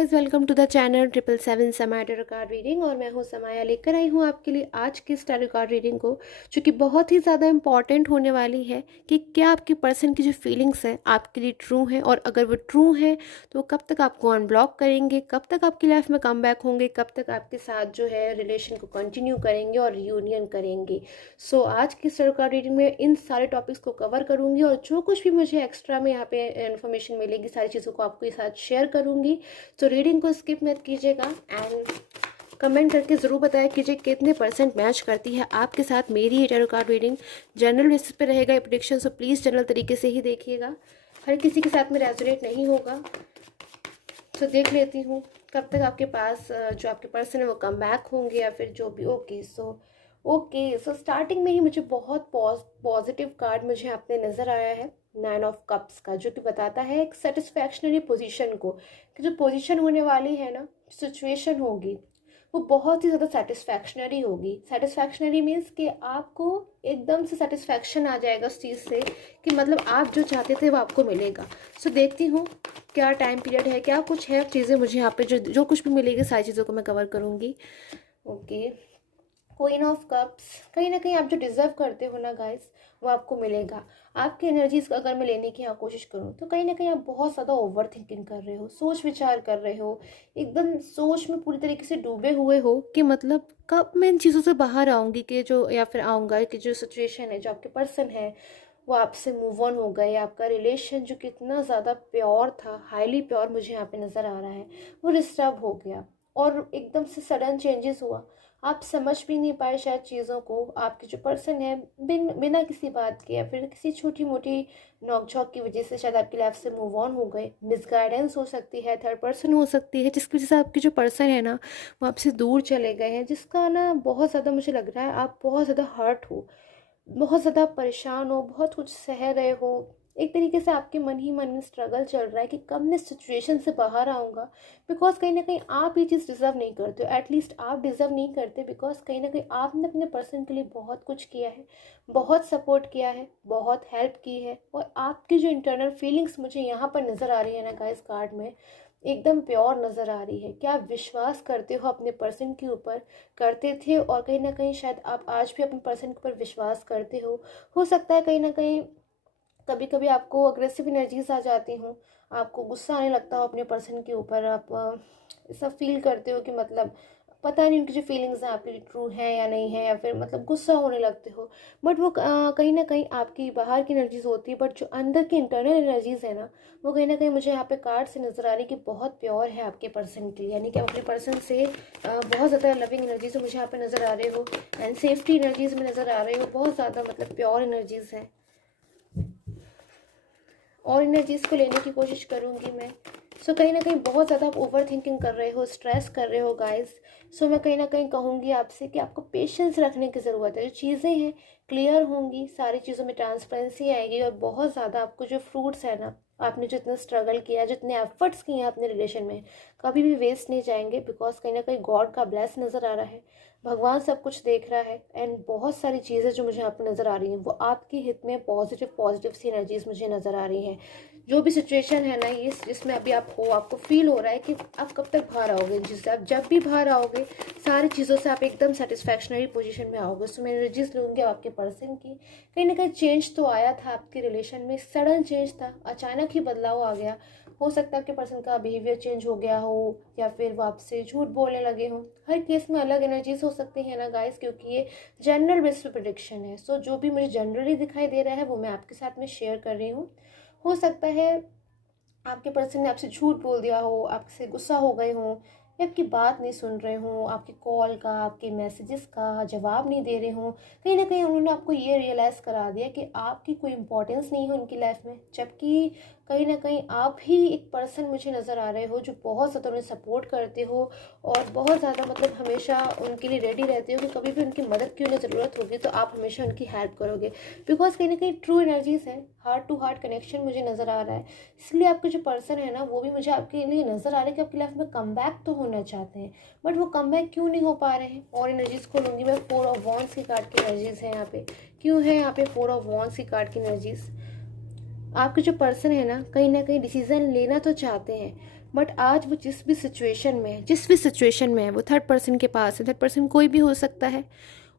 Guys, welcome to the channel 777 Samaya tarot card reading. और मैं हूं समाया, लेकर आई हूं आपके लिए आज की इस टैरो कार्ड रीडिंग को, जो कि बहुत ही ज़्यादा इंपॉर्टेंट होने वाली है कि क्या आपकी पर्सन की जो फीलिंग्स है आपके लिए ट्रू हैं, और अगर वो ट्रू हैं तो कब तक आपको अनब्लॉक करेंगे, कब तक आपकी लाइफ में कम बैक होंगे, कब तक आपके साथ जो है रिलेशन को कंटिन्यू करेंगे और रियूनियन करेंगे। सो आज की इस टैरो कार्ड रीडिंग में इन सारे टॉपिक्स को कवर करूँगी, और जो कुछ भी मुझे एक्स्ट्रा में यहाँ पे इन्फॉर्मेशन मिलेगी सारी चीज़ों को आपके साथ शेयर करूँगी। तो रीडिंग को स्किप मत कीजिएगा एंड कमेंट करके ज़रूर बताया कीजिए कितने परसेंट मैच करती है आपके साथ मेरी ये tarot card reading. General basis पे रहेगा ये प्रेडिक्शन, सो प्लीज़ जनरल तरीके से ही देखिएगा, हर किसी के साथ में रेजोनेट नहीं होगा। तो देख लेती हूँ कब तक आपके पास जो आपके पर्सन है वो कम बैक होंगे या फिर जो भी। ओके सो स्टार्टिंग में ही मुझे बहुत पॉजिटिव कार्ड मुझे आपने नज़र आया है, 9 ऑफ कप्स का, जो कि बताता है एक सेटिस्फैक्शनरी पोजीशन को, कि जो पोजीशन होने वाली है ना, सिचुएशन होगी वो बहुत ही ज़्यादा सेटिस्फैक्शनरी होगी। सेटिस्फैक्शनरी मीन्स कि आपको एकदम से सेटिस्फैक्शन आ जाएगा उस चीज़ से, कि मतलब आप जो चाहते थे वो आपको मिलेगा। सो देखती हूँ क्या टाइम पीरियड है, क्या कुछ है चीज़ें मुझे यहाँ पे जो कुछ भी मिलेगी सारी चीज़ों को मैं कवर करूँगी। ओके, क्वीन ऑफ कप्स, कहीं ना कहीं आप जो डिज़र्व करते हो ना गाइस वो आपको मिलेगा। आपकी एनर्जीज अगर मैं लेने की यहाँ कोशिश करूँ तो कहीं ना कहीं आप बहुत ज़्यादा ओवर थिंकिंग कर रहे हो, सोच विचार कर रहे हो, एकदम सोच में पूरी तरीके से डूबे हुए हो कि मतलब कब मैं इन चीज़ों से बाहर आऊँगी, कि जो या फिर आऊँगा कि जो सिचुएशन है, जो आपके पर्सन है वो आपसे मूव ऑन हो गए, आपका रिलेशन जो कितना ज़्यादा प्योर था, हाईली प्योर मुझे यहाँ पे नज़र आ रहा है, वो डिस्टर्ब हो गया और एकदम से सडन चेंजेस हुआ। आप समझ भी नहीं पाए शायद चीज़ों को। आपके जो पर्सन है बिना किसी बात के या फिर किसी छोटी मोटी नोकझोंक की वजह से शायद आपकी लाइफ से मूव ऑन हो गए। मिसगाइडेंस हो सकती है, थर्ड पर्सन हो सकती है, जिसकी वजह से आपके जो पर्सन है ना वो आपसे दूर चले गए हैं, जिसका ना बहुत ज़्यादा मुझे लग रहा है आप बहुत ज़्यादा हर्ट हो, बहुत ज़्यादा परेशान हो, बहुत कुछ सह रहे हो। एक तरीके से आपके मन ही मन में स्ट्रगल चल रहा है कि कब मैं सिचुएशन से बाहर आऊँगा, बिकॉज कहीं ना कहीं आप ये चीज़ डिज़र्व नहीं करते हो। एटलीस्ट आप डिज़र्व नहीं करते, बिकॉज कहीं ना कहीं आपने अपने पर्सन के लिए बहुत कुछ किया है, बहुत सपोर्ट किया है, बहुत हेल्प की है, और आपकी जो इंटरनल फीलिंग्स मुझे यहाँ पर नज़र आ रही है ना गाइस कार्ड में, एकदम प्योर नज़र आ रही है। क्या आप विश्वास करते हो अपने पर्सन के ऊपर, करते थे, और कहीं ना कहीं शायद आप आज भी अपने पर्सन के ऊपर विश्वास करते हो सकता है कहीं ना कहीं कभी कभी आपको अग्रेसिव एनर्जीज आ जाती हूँ, आपको गुस्सा आने लगता हो अपने पर्सन के ऊपर, आप ऐसा फील करते हो कि मतलब पता नहीं उनकी जो फीलिंग्स हैं आपकी ट्रू है या नहीं है, या फिर मतलब गुस्सा होने लगते हो। बट वो कहीं ना कहीं आपकी बाहर की एनर्जीज होती है, बट जो अंदर की इंटरनल एनर्जीज है ना वो कहीं ना कहीं मुझे यहाँ पे कार्ड से नज़र आ रही है कि बहुत प्योर है आपके पर्सन के लिए। यानी कि आप अपने पर्सन से बहुत ज़्यादा लविंग एनर्जीज मुझे यहाँ पे नज़र आ रहे हो, एंड सेफ्टी एनर्जीज में नज़र आ रहे हो, बहुत ज़्यादा मतलब प्योर एनर्जीज है। और एनर्जीज को लेने की कोशिश करूँगी मैं। सो कहीं ना कहीं बहुत ज़्यादा आप ओवर थिंकिंग कर रहे हो, स्ट्रेस कर रहे हो गाइस। सो मैं कहीं ना कहीं कहूँगी आपसे कि आपको पेशेंस रखने की ज़रूरत है। जो चीज़ें हैं क्लियर होंगी, सारी चीज़ों में ट्रांसपेरेंसी आएगी, और बहुत ज़्यादा आपको जो फ्रूट्स है ना, आपने जितना स्ट्रगल किया, जितने एफर्ट्स किए हैं अपने रिलेशन में, कभी भी वेस्ट नहीं जाएंगे, बिकॉज कहीं ना कहीं गॉड का ब्लेस नज़र आ रहा है, भगवान सब कुछ देख रहा है। एंड बहुत सारी चीज़ें जो मुझे यहाँ पे नज़र आ रही हैं वो आपके हित में, पॉजिटिव पॉजिटिव सी एनर्जीज मुझे नज़र आ रही हैं। जो भी सिचुएशन है ना ये, जिसमें अभी आप हो, आपको फील हो रहा है कि आप कब तक बाहर आओगे इन चीज़ से। आप जब भी बाहर आओगे सारी चीज़ों से आप एकदम सेटिस्फैक्शनरी पोजीशन में आओगे। सो मैं एनर्जीज लूँगी आपके पर्सन की। कहीं ना कहीं चेंज तो आया था आपके रिलेशन में, सडन चेंज था, अचानक ही बदलाव आ गया। हो सकता है आपके पर्सन का बिहेवियर चेंज हो गया हो, या फिर वो आपसे झूठ बोलने लगे हो। हर केस में अलग एनर्जीज हो सकती है ना गाइस, क्योंकि ये जनरल बेस्ड प्रेडिक्शन है। सो जो भी मुझे जनरली दिखाई दे रहा है वो मैं आपके साथ में शेयर कर रही हूँ। हो सकता है आपके पर्सन ने आपसे झूठ बोल दिया हो, आपसे गुस्सा हो गए हों, या आपकी बात नहीं सुन रहे हों, आपकी कॉल का, आपके मैसेजेस का जवाब नहीं दे रहे हों। कहीं ना कहीं उन्होंने आपको ये रियलाइज़ करा दिया कि आपकी कोई इंपॉर्टेंस नहीं है उनकी लाइफ में, जबकि कहीं ना कहीं आप ही एक पर्सन मुझे नज़र आ रहे हो जो बहुत ज़्यादा उन्हें सपोर्ट करते हो, और बहुत ज़्यादा मतलब हमेशा उनके लिए रेडी रहते हो कि कभी भी उनकी मदद की उन्हें ज़रूरत होगी तो आप हमेशा उनकी हेल्प करोगे। बिकॉज कहीं ना कहीं ट्रू एनर्जीज है, हार्ट टू हार्ट कनेक्शन मुझे नज़र आ रहा है। इसलिए आपके जो पर्सन है ना वो भी मुझे आपके लिए नज़र आ रहा है कि आपकी लाइफ में कम बैक तो होना चाहते हैं, बट वो कम बैक क्यों नहीं हो पा रहे हैं। और एनर्जीज को लूँगी मैं, 4 ऑफ वॉन्ड्स की कार्ड की एनर्जीज है यहाँ पे। क्यों है यहाँ पे 4 ऑफ वॉन्ड्स की कार्ड की एनर्जीज। आपके जो पर्सन है ना कहीं डिसीजन लेना तो चाहते हैं, बट आज वो जिस भी सिचुएशन में है, जिस भी सिचुएशन में है, वो थर्ड पर्सन के पास है। थर्ड पर्सन कोई भी हो सकता है,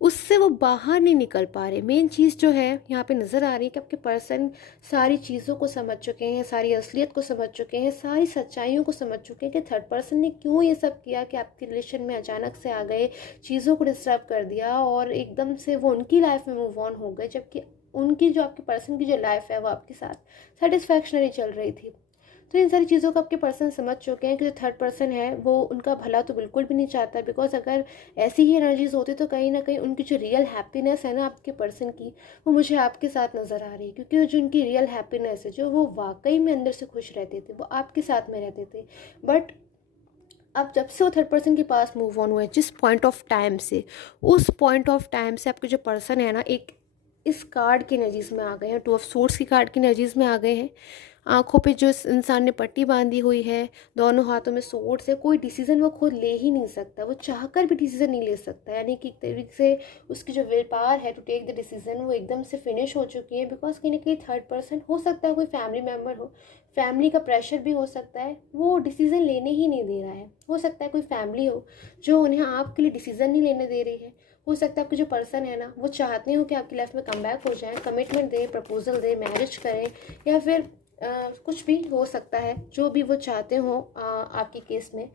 उससे वो बाहर नहीं निकल पा रहे। मेन चीज़ जो है यहाँ पे नज़र आ रही है कि आपके पर्सन सारी चीज़ों को समझ चुके हैं, सारी असलियत को समझ चुके हैं, सारी सच्चाइयों को समझ चुके हैं कि थर्ड पर्सन ने क्यों ये सब किया, कि आपके रिलेशन में अचानक से आ गए, चीज़ों को डिस्टर्ब कर दिया और एकदम से वो उनकी लाइफ में मूव ऑन हो गए, जबकि उनकी जो आपके पर्सन की जो लाइफ है वो आपके साथ सेटिस्फैक्शनरी चल रही थी। तो इन सारी चीज़ों को आपके पर्सन समझ चुके हैं कि जो थर्ड पर्सन है वो उनका भला तो बिल्कुल भी नहीं चाहता। बिकॉज अगर ऐसी ही एनर्जीज होती तो कहीं ना कहीं उनकी जो रियल हैप्पीनेस है ना आपके पर्सन की, वो मुझे आपके साथ नज़र आ रही है। क्योंकि जो उनकी रियल हैप्पीनेस है, जो वो वाकई में अंदर से खुश रहते थे, वो आपके साथ में रहते थे। बट अब जब से वो थर्ड पर्सन के पास मूव ऑन हुए, जिस पॉइंट ऑफ टाइम से, उस पॉइंट ऑफ टाइम से आपके जो पर्सन है ना एक इस कार्ड की एनर्जीज में आ गए हैं, टू ऑफ सोर्ड्स की कार्ड की एनर्जीज में आ गए हैं। आंखों पे जो इस इंसान ने पट्टी बांधी हुई है, दोनों हाथों में सोर्ड्स है, कोई डिसीजन वो खुद ले ही नहीं सकता, वो चाहकर भी डिसीजन नहीं ले सकता। यानी कि एक तरीके से उसकी जो विल पावर है टू टेक द डिसीजन वो एकदम से फिनिश हो चुकी है। बिकॉज कहीं ना कहीं थर्ड पर्सन हो सकता है कोई फैमिली मेम्बर हो, फैमिली का प्रेशर भी हो सकता है, वो डिसीजन लेने ही नहीं दे रहा है। हो सकता है कोई फैमिली हो जो उन्हें आपके लिए डिसीजन नहीं लेने दे रही है। हो सकता है आपके जो पर्सन है ना वो चाहते हो कि आपकी लाइफ में कम बैक हो जाए, कमिटमेंट दें, प्रपोजल दें, मैरिज करें, या फिर कुछ भी हो सकता है जो भी वो चाहते हो आपके केस में।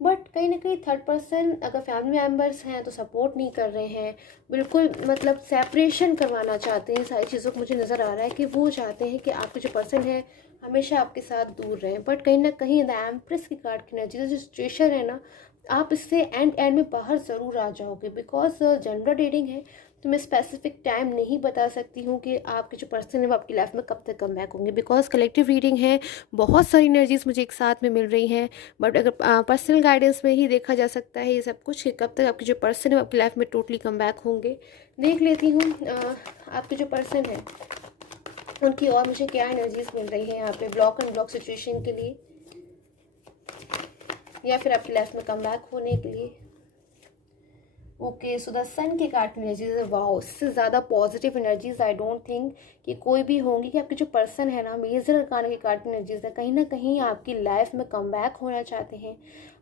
बट कहीं ना कहीं थर्ड पर्सन अगर फैमिली मेम्बर्स हैं तो सपोर्ट नहीं कर रहे हैं, बिल्कुल मतलब सेपरेशन करवाना चाहते हैं। सारी चीज़ों को मुझे नज़र आ रहा है कि वो चाहते हैं कि आपके जो पर्सन है हमेशा आपके साथ दूर रहें। बट कहीं ना कहीं द एम्प्रेस की कार्ड की एनर्जी जो सिचुएशन है ना, आप इससे एंड में बाहर ज़रूर आ जाओगे। बिकॉज जनरल रीडिंग है तो मैं स्पेसिफिक टाइम नहीं बता सकती हूँ कि आपके जो पर्सन है वो आपकी लाइफ में कब तक कम बैक होंगे। बिकॉज कलेक्टिव रीडिंग है, बहुत सारी एनर्जीज मुझे एक साथ में मिल रही हैं। बट अगर पर्सनल गाइडेंस में ही देखा जा सकता है ये सब कुछ, कि कब तक आपके जो पर्सन है वो आपकी लाइफ में टोटली कम बैक होंगे। देख लेती हूँ आपके जो पर्सन है उनकी और मुझे क्या एनर्जीज मिल रही है यहाँ पे ब्लॉक एंड ब्लॉक सिचुएशन के लिए, या फिर आपकी लाइफ में कम बैक होने के लिए। ओके, सो द सन के कार्ड की एनर्जीज है, वाओ, इससे ज़्यादा positive energies I don't think कि कोई भी होंगी। कि आपके जो पर्सन है ना मेजर अरकान के कार्ड की एनर्जीज है, कहीं ना कहीं आपकी लाइफ में कम बैक होना चाहते हैं,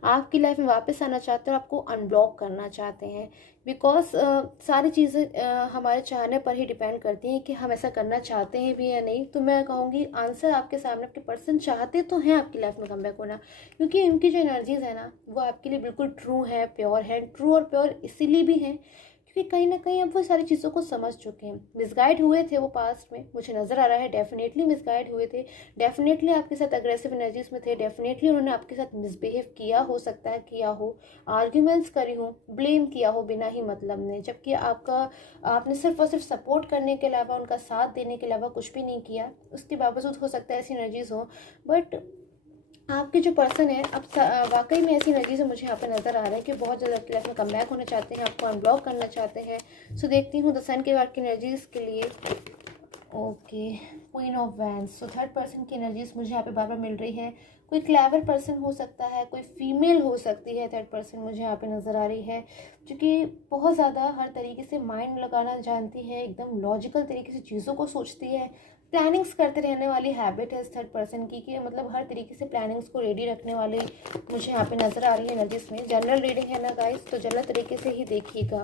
आपकी लाइफ में वापस आना चाहते हैं और आपको अनब्लॉक करना चाहते हैं। बिकॉज सारी चीज़ें हमारे चाहने पर ही डिपेंड करती हैं कि हम ऐसा करना चाहते हैं भी या नहीं। तो मैं कहूँगी आंसर आपके सामने, आपके पर्सन चाहते तो हैं आपकी लाइफ में कम बैक होना, क्योंकि उनकी जो एनर्जीज है ना वो आपके लिए बिल्कुल ट्रू है, प्योर है। ट्रू और प्योर इसीलिए भी हैं क्योंकि कहीं ना कहीं अब वो सारी चीज़ों को समझ चुके हैं। मिसगाइड हुए थे वो पास्ट में, मुझे नज़र आ रहा है, डेफिनेटली मिसगाइड हुए थे, डेफिनेटली आपके साथ अग्रेसिव एनर्जीज में थे, डेफिनेटली उन्होंने आपके साथ मिसबिहेव किया, हो सकता है किया हो, आर्ग्यूमेंट्स करी हो, ब्लेम किया हो बिना ही मतलब ने, जबकि आपने सिर्फ और सिर्फ सपोर्ट करने के अलावा, उनका साथ देने के अलावा कुछ भी नहीं किया। उसके बावजूद हो सकता है ऐसी एनर्जीज हो। बट आपके जो पर्सन है अब वाकई में ऐसी एनर्जी से मुझे यहाँ पे नज़र आ रहा है कि बहुत ज़्यादा आपकी लाइफ में कम बैक होना चाहते हैं, आपको अनब्लॉक करना चाहते हैं। सो देखती हूँ द सन के बाद की एनर्जीज के लिए। Okay, queen of wands. So third person की एनर्जीज मुझे यहाँ पे बार बार मिल रही है। कोई क्लेवर पर्सन हो सकता है, कोई फीमेल हो सकती है। थर्ड पर्सन मुझे यहाँ पे नज़र आ रही है जो कि बहुत ज़्यादा हर तरीके से माइंड लगाना जानती है, एकदम लॉजिकल तरीके से चीज़ों को सोचती है, प्लानिंग्स करते रहने वाली हैबिट है इस थर्ड पर्सन की, कि मतलब हर तरीके से प्लानिंग्स को रेडी रखने वाली मुझे यहाँ पे नज़र आ रही है एनर्जीज में। जनरल रीडिंग है ना गाइस, तो जनरल तरीके से ही देखिएगा।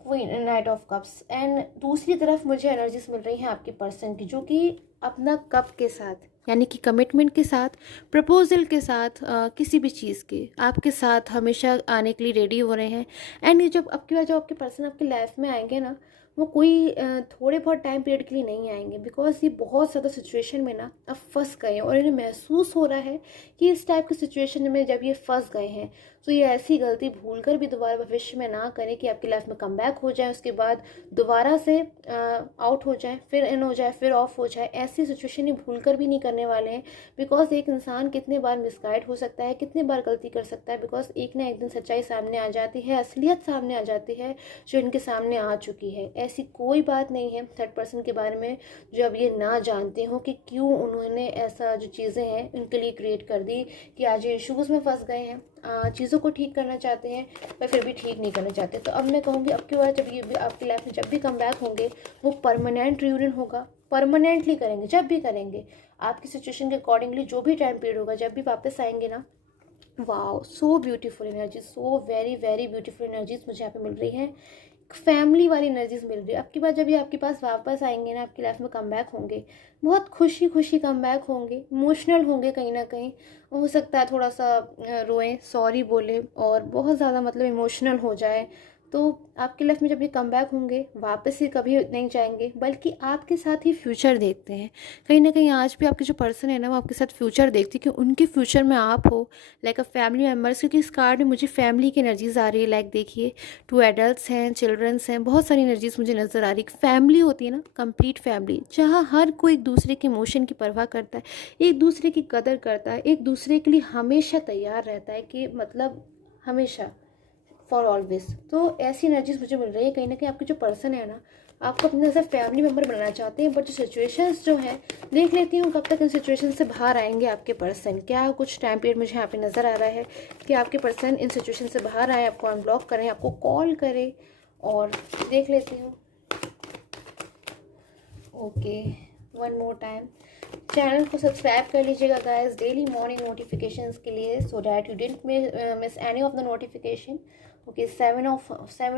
Queen night of cups. And दूसरी तरफ मुझे एनर्जीज मिल रही हैं आपके पर्सन की, जो कि अपना कप के साथ, यानी कि कमिटमेंट के साथ, प्रपोजल के साथ, किसी भी चीज़ के आपके साथ हमेशा आने के लिए रेडी हो रहे हैं। एंड ये जब आपके पर्सन आपकी लाइफ में आएंगे ना, वो कोई थोड़े बहुत टाइम पीरियड के लिए नहीं आएंगे। बिकॉज ये बहुत ज़्यादा सिचुएशन में ना अब फंस गए हैं और इन्हें महसूस हो रहा है कि इस टाइप की सिचुएशन में जब ये फंस गए हैं तो ये ऐसी गलती भूल कर भी दोबारा भविष्य में ना करें कि आपकी लाइफ में कम बैक हो जाए, उसके बाद दोबारा से आउट हो जाए, फिर इन हो जाए, फिर ऑफ हो जाए। ऐसी सिचुएशन ये भूल कर भी नहीं करने वाले हैं। बिकॉज एक इंसान कितने बार मिसगाइड हो सकता है, कितने बार गलती कर सकता है। बिकॉज एक ना एक दिन सच्चाई सामने आ जाती है, असलियत सामने आ जाती है जो इनके सामने आ चुकी है। ऐसी कोई बात नहीं है थर्ड पर्सन के बारे में जो अब ये ना जानते हो कि क्यों उन्होंने ऐसा जो चीज़ें हैं उनके लिए क्रिएट कर दी कि आज ये इशूज़ में फंस गए हैं, चीज़ों को ठीक करना चाहते हैं पर फिर भी ठीक नहीं करना चाहते। तो अब मैं कहूँगी अब की बार जब ये भी आपकी लाइफ में जब भी कम बैक होंगे वो परमानेंट रियूनियन होगा, परमानेंटली करेंगे, जब भी करेंगे आपकी सिचुएशन के अकॉर्डिंगली, जो भी टाइम पीरियड होगा, जब भी वापस आएंगे ना, wow so beautiful energy, so very very beautiful energies मुझे यहाँ पे मिल रही है। फैमिली वाली एनर्जीज मिल रही है आपकी बात। जब ये आपके पास वापस आएंगे ना, आपकी लाइफ में कम बैक होंगे, बहुत खुशी खुशी कम बैक होंगे, इमोशनल होंगे कहीं ना कहीं, हो सकता है थोड़ा सा रोएं, सॉरी बोले और बहुत ज़्यादा मतलब इमोशनल हो जाए। तो आपकी लाइफ में जब ये कम बैक होंगे, वापस ही कभी नहीं जाएंगे, बल्कि आपके साथ ही फ्यूचर देखते हैं। कहीं ना कहीं आज भी आपके जो पर्सन है ना, वो आपके साथ फ्यूचर देखते हैं कि उनके फ्यूचर में आप हो, लाइक अ फैमिली मेम्बर्स। क्योंकि इस कार्ड में मुझे फैमिली की एनर्जीज आ रही है। लाइक देखिए, 2 एडल्ट्स हैं, चिल्ड्रंस हैं, बहुत सारी एनर्जीज मुझे नज़र आ रही है। फैमिली होती है ना, कंप्लीट फैमिली, जहाँ हर कोई एक दूसरे के इमोशन की परवाह करता है, एक दूसरे की कदर करता है, एक दूसरे के लिए हमेशा तैयार रहता है, कि मतलब हमेशा, फॉर ऑलवेज। तो ऐसी एनर्जीज मुझे मिल रही है। कहीं ना कहीं आपके जो पर्सन है ना, आपको अपने एज फैमिली मेम्बर बनाना चाहते हैं, बट जो सिचुएशंस जो हैं, देख लेती हूँ कब तक इन सिचुएशन से बाहर आएंगे आपके पर्सन। क्या कुछ टाइम पीरियड मुझे यहाँ पे नज़र आ रहा है कि आपके पर्सन इन सिचुएशन से बाहर आए, आपको अनब्लॉक करें, आपको कॉल करें, और देख लेती हूँ। Okay, one more time, channel को सब्सक्राइब कर लीजिएगा गाइस, डेली मॉर्निंग नोटिफिकेशंस के लिए, so that you didn't miss any of the notification. Okay, 7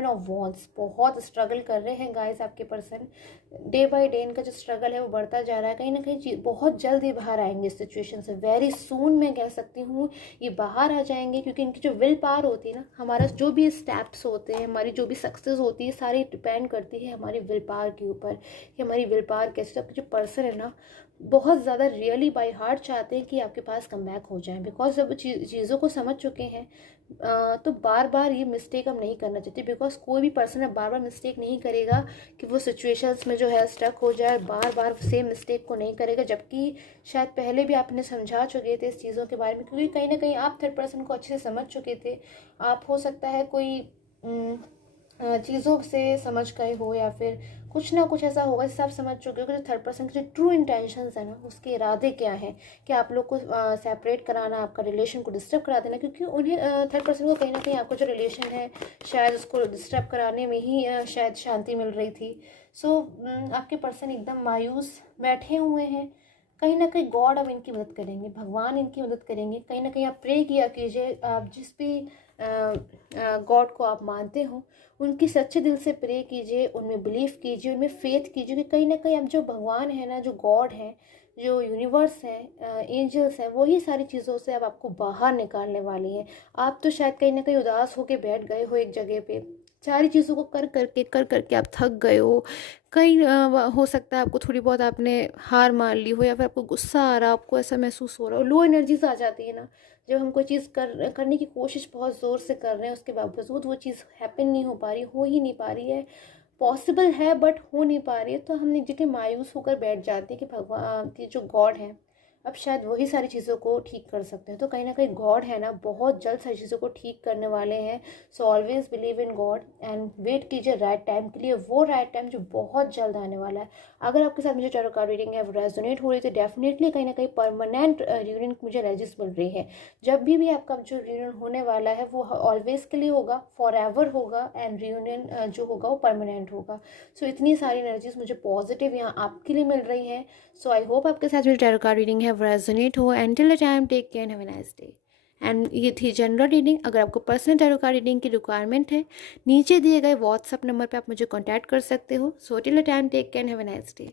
of wands, बहुत स्ट्रगल कर रहे हैं गाइस आपके पर्सन। डे बाय डे इनका जो स्ट्रगल है वो बढ़ता जा रहा है। कहीं ना कहीं बहुत जल्द ही बाहर आएंगे इस सिचुएशन से, वेरी सून मैं कह सकती हूँ ये बाहर आ जाएंगे। क्योंकि इनकी जो विल पावर होती है ना, हमारा जो भी स्टेप्स होते हैं, हमारी जो भी सक्सेस होती है, सारी डिपेंड करती है हमारी विल पावर के ऊपर, कि हमारी विल पावर कैसे। तो आपके जो पर्सन है ना, बहुत ज़्यादा रियली बाय हार्ट चाहते हैं कि आपके पास कम बैक हो जाए, बिकॉज जब चीज़ों को समझ चुके हैं, तो बार बार ये मिस्टेक हम नहीं करना चाहते। बिकॉज कोई भी पर्सन है बार बार मिस्टेक नहीं करेगा कि वो सिचुएशंस में जो है स्टक हो जाए, बार बार सेम मिस्टेक को नहीं करेगा। जबकि शायद पहले भी आपने समझा चुके थे इस चीज़ों के बारे में, क्योंकि कहीं ना कहीं आप थर्ड पर्सन को अच्छे से समझ चुके थे। आप हो सकता है कोई चीज़ों से समझ गए हो, या फिर कुछ ना कुछ ऐसा होगा जिससे आप समझ चुके हो कि जो थर्ड पर्सन के जो ट्रू इंटेंशंस है ना, उसके इरादे क्या हैं, कि आप लोग को सेपरेट कराना, आपका रिलेशन को डिस्टर्ब करा देना। क्योंकि उन्हें थर्ड पर्सन को कहीं ना कहीं आपका जो रिलेशन है, शायद उसको डिस्टर्ब कराने में ही शायद शांति मिल रही थी। सो आपके पर्सन एकदम मायूस बैठे हुए हैं। कहीं ना कहीं गॉड अब इनकी मदद करेंगे, भगवान इनकी मदद करेंगे। कहीं ना कहीं आप प्रे किया कीजिए, आप जिस भी गॉड को आप मानते हो, उनकी सच्चे दिल से प्रे कीजिए, उनमें बिलीव कीजिए, उनमें फेथ कीजिए कि कहीं ना कहीं अब जो भगवान है ना, जो गॉड है, जो यूनिवर्स है, एंजल्स हैं, वही सारी चीज़ों से अब आपको बाहर निकालने वाली हैं। आप तो शायद कहीं ना कहीं उदास होकर बैठ गए हो एक जगह पे, सारी चीज़ों को कर करके आप थक गए हो। कहीं हो सकता है आपको थोड़ी बहुत आपने हार मान ली हो, या फिर आपको गुस्सा आ रहा, आपको ऐसा महसूस हो रहा हो, लो एनर्जीज आ जाती है ना, जब हम कोई चीज़ करने की कोशिश बहुत ज़ोर से कर रहे हैं, उसके बावजूद वो चीज़ हैपन नहीं हो पा रही, हो ही नहीं पा रही है, पॉसिबल है बट हो नहीं पा रही है, तो हम निजी मायूस होकर बैठ जाते हैं कि भगवान की जो गॉड है, अब शायद वही सारी चीज़ों को ठीक कर सकते हैं। तो कहीं ना कहीं गॉड है ना, बहुत जल्द सारी चीज़ों को ठीक करने वाले हैं। So always believe in God and wait कीजिए राइट टाइम के लिए, वो राइट टाइम जो बहुत जल्द आने वाला है। अगर आपके साथ मुझे टैरो कार्ड रीडिंग है वो रेजोनेट हो रही है, तो डेफिनेटली कहीं ना कहीं परमानेंट रीडिंग मुझे एनर्जीज मिल रही है। जब भी आपका जो रियूनियन होने वाला है वो ऑलवेज के लिए होगा, फॉर एवर होगा, एंड रियूनियन जो होगा वो परमानेंट होगा। सो इतनी सारी एनर्जीज मुझे पॉजिटिव यहाँ आपके लिए मिल रही हैं। सो आई होप आपके साथ जो टैरो कार्ड रीडिंग है वो रेजोनेट हो। Until the time, take care, have a nice day. And ये थी जनरल रीडिंग। अगर आपको पर्सनल टैरो कार्ड रीडिंग की रिक्वायरमेंट है, नीचे दिए गए व्हाट्सअप नंबर पे आप मुझे कांटेक्ट कर सकते हो। So till the time, take care, have a nice day.